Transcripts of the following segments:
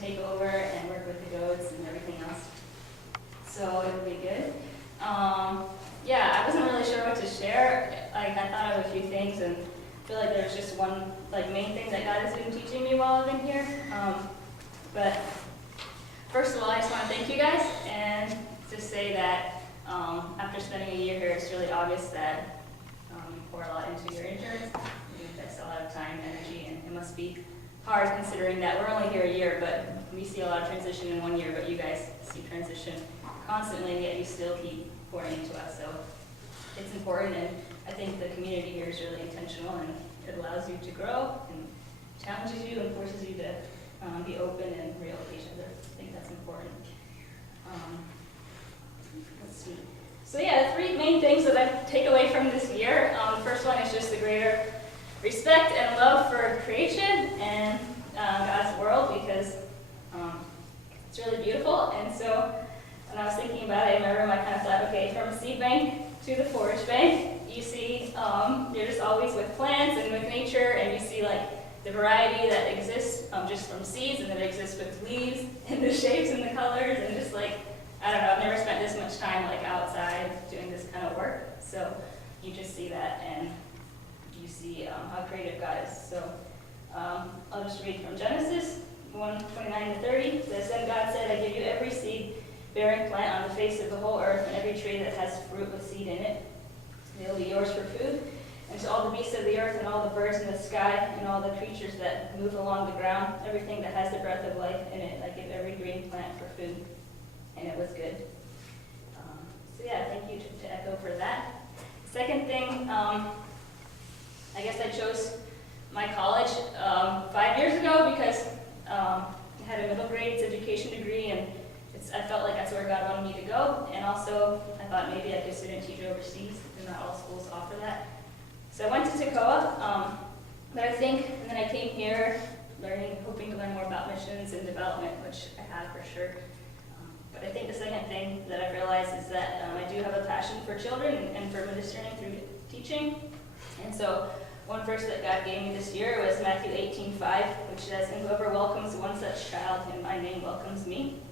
take over and work with the goats and everything else. So it'll be good. Yeah, I wasn't really sure what to share. Like, I thought of a few things, and I feel like there's just one main thing that God has been teaching me while I've been here. But first of all, I just want to thank you guys and just say that after spending a year here, it's really obvious that you pour a lot into your interns. You invest a lot of time, energy, and it must be hard considering that we're only here a year, but we see a lot of transition in 1 year, but you guys see transition constantly, yet you still keep pouring into us. So it's important, and I think the community here is really intentional, and it allows you to grow and challenges you and forces you to be open and real with each other. I think that's important. Let's see. So yeah, the three main things that I take away from this year. The first one is just the greater respect and love for creation and God's world, because it's really beautiful. And so when I was thinking about it in my room, I kind of thought, okay, from a seed bank to the forage bank, you see you're just always with plants and with nature, and you see the variety that exists just from seeds, and that exists with leaves and the shapes and the colors, and just I don't know, I've never spent this much time outside doing this kind of work. So you just see that, and you see how creative God is. So I'll just read from Genesis 1:29-30. It says, "Then God said, I give you every seed-bearing plant on the face of the whole earth, and every tree that has fruit with seed in it. They will be yours for food. And to all the beasts of the earth, and all the birds in the sky, and all the creatures that move along the ground, everything that has the breath of life in it, I give every green plant for food." And it was good. So yeah, thank you to Echo for that. Second thing, I guess I chose my college 5 years ago because I had a middle grades education degree, and I felt like that's where God wanted me to go. And also, I thought maybe I could student teach overseas, and not all schools offer that. So I went to Tekoa, but I think, and then I came here hoping to learn more about missions and development, which I have for sure. But I think the second thing that I've realized is that I do have a passion for children and for ministering through teaching. And so one verse that God gave me this year was Matthew 18:5, which says, "And whoever welcomes one such child in my name welcomes me."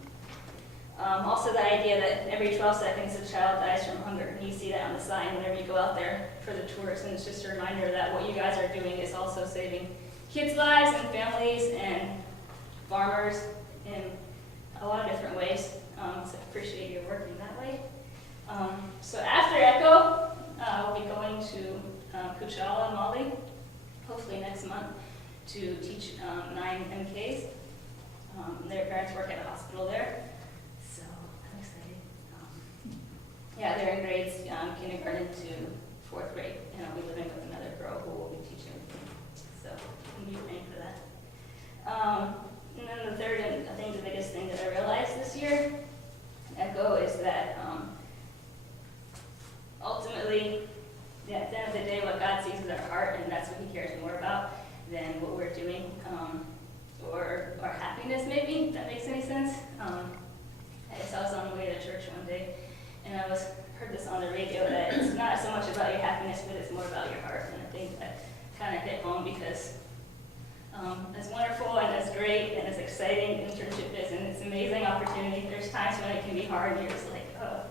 Also the idea that every 12 seconds a child dies from hunger. And you see that on the sign whenever you go out there for the tours. And it's just a reminder that what you guys are doing is also saving kids' lives and families and farmers in a lot of different ways. So I appreciate your work in that way. So after Echo, we'll be going to Kuchala, Mali, hopefully next month, to teach 9 MKs. Their parents work at a hospital there, so I'm excited. Yeah, they're in grades kindergarten to 4th grade, and I'll be living with another girl who will be teaching with me. So I'm be praying for that. And then the third, and I think the biggest thing that I realized this year, Echo, is that ultimately, at the end of the day, what God sees is our heart, and that's what He cares more about than what we're doing, or our happiness, maybe, if that makes any sense. I was on the way to church one day, and I heard this on the radio, that it's not so much about your happiness, but it's more about your heart. And I think that kind of hit home, because as wonderful and as great and as exciting internship is, and it's an amazing opportunity, there's times when it can be hard, and you're just like, oh,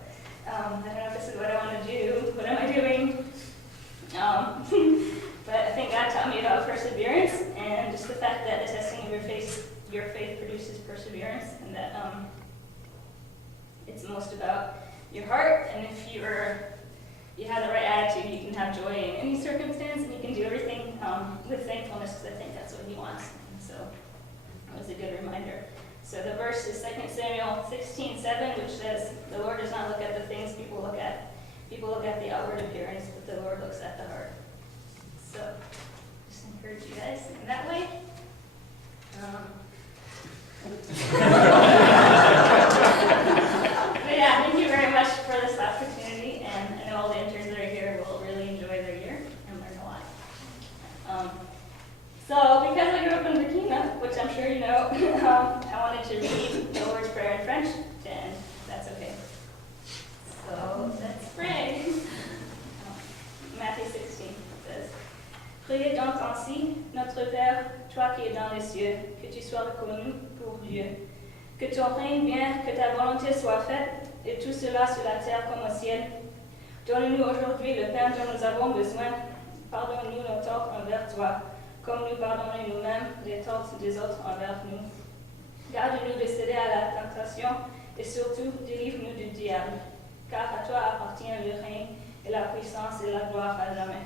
I don't know if this is what I want to do. What am I doing? But I think God taught me about perseverance, and just the fact that the testing of your faith produces perseverance, and that it's most about your heart. And if you have the right attitude, you can have joy in any circumstance, and you can do everything with thankfulness, because I think that's what He wants. And so it was a good reminder. So the verse is 2 Samuel 16:7, which says, "The Lord does not look at the things people look at. People look at the outward appearance, but the Lord looks at the heart." So just encourage you guys in that way. But yeah, thank you very much for this opportunity, and I know all the interns that are here will really enjoy their year and learn a lot. So because I grew up in Burkina, which I'm sure you know, I wanted to read the Lord's Prayer in French, and that's okay. So let's pray. Matthew 16 says, "Priez donc ainsi, Notre Père, toi qui es dans les cieux, que tu sois reconnu pour Dieu. Que ton règne vienne, que ta volonté soit faite, et tout cela sur la terre comme au ciel. Donne-nous aujourd'hui le pain dont nous avons besoin. Pardonne-nous nos torts envers toi, comme nous pardonnons nous-mêmes les torts des autres envers nous. Garde-nous de céder à la tentation, et surtout délivre-nous du diable, car à toi appartient le règne et la puissance et la gloire à jamais.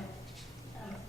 Amen.